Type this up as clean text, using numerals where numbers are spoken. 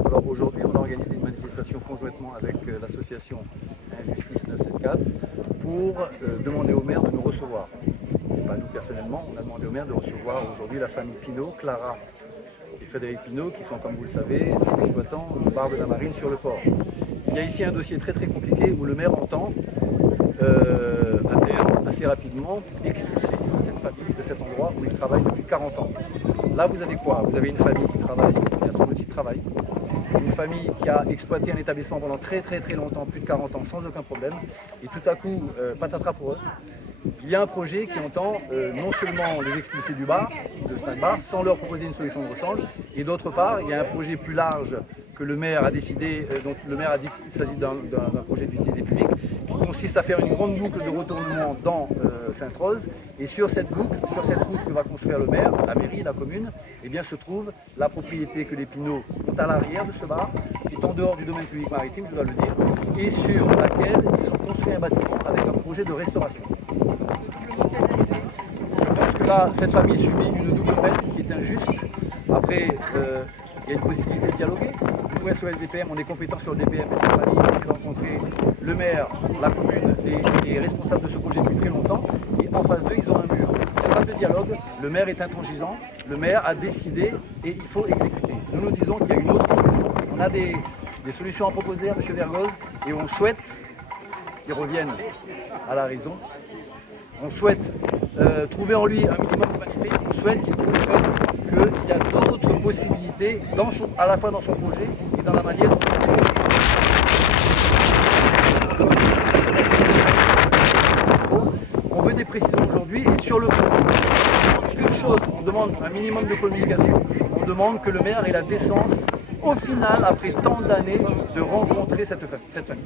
Alors aujourd'hui, on a organisé une manifestation conjointement avec l'association Injustice 974 pour demander au maire de nous recevoir. Pas nous personnellement, on a demandé au maire de recevoir aujourd'hui la famille Pinault, Clara et Frédéric Pinault, qui sont, comme vous le savez, les exploitants de Barbe de la Marine sur le port. Il y a ici un dossier très compliqué où le maire entend à terme, assez rapidement, expulser cette famille de cet endroit où il travaille depuis 40 ans. Là, vous avez quoi? Vous avez une famille qui travaille, qui a son outil de travail, une famille qui a exploité un établissement pendant très longtemps, plus de 40 ans, sans aucun problème, et tout à coup, patatras pour eux. Il y a un projet qui entend non seulement les expulser du bar, de ce bar, sans leur proposer une solution de rechange, et d'autre part, il y a un projet plus large que le maire a décidé, dont le maire a dit qu'il s'agit d'un projet d'utilité publique, qui consiste à faire une grande boucle de retournement dans Sainte-Rose. Et sur cette boucle, sur cette route que va construire le maire, la mairie, la commune, eh bien, se trouve la propriété que les Pinault ont à l'arrière de ce bar, qui est en dehors du domaine public maritime, je dois le dire, et sur laquelle ils ont construit un bâtiment avec un projet de restauration. Je pense que là, cette famille subit une double peine qui est injuste. Après, il y a une possibilité de dialoguer. Nous, SOS DPM, on est compétents sur le DPM et cette famille essaie de rencontrer le maire, la commune et les responsables de ce projet depuis très longtemps. Et en face d'eux, ils ont un mur. Il n'y a pas de dialogue, le maire est intransigeant, le maire a décidé et il faut exécuter. Nous disons qu'il y a une autre solution. On a des solutions à proposer à M. Vergoz et on souhaite qu'il revienne à la raison. On souhaite trouver en lui un minimum d'humanité, on souhaite qu'il comprenne qu'il y a d'autres possibilités, à la fois dans son projet et dans la manière dont il est. On veut des précisions aujourd'hui et sur le principe. On demande qu'une chose, on demande un minimum de communication, on demande que le maire ait la décence, au final, après tant d'années, de rencontrer cette famille.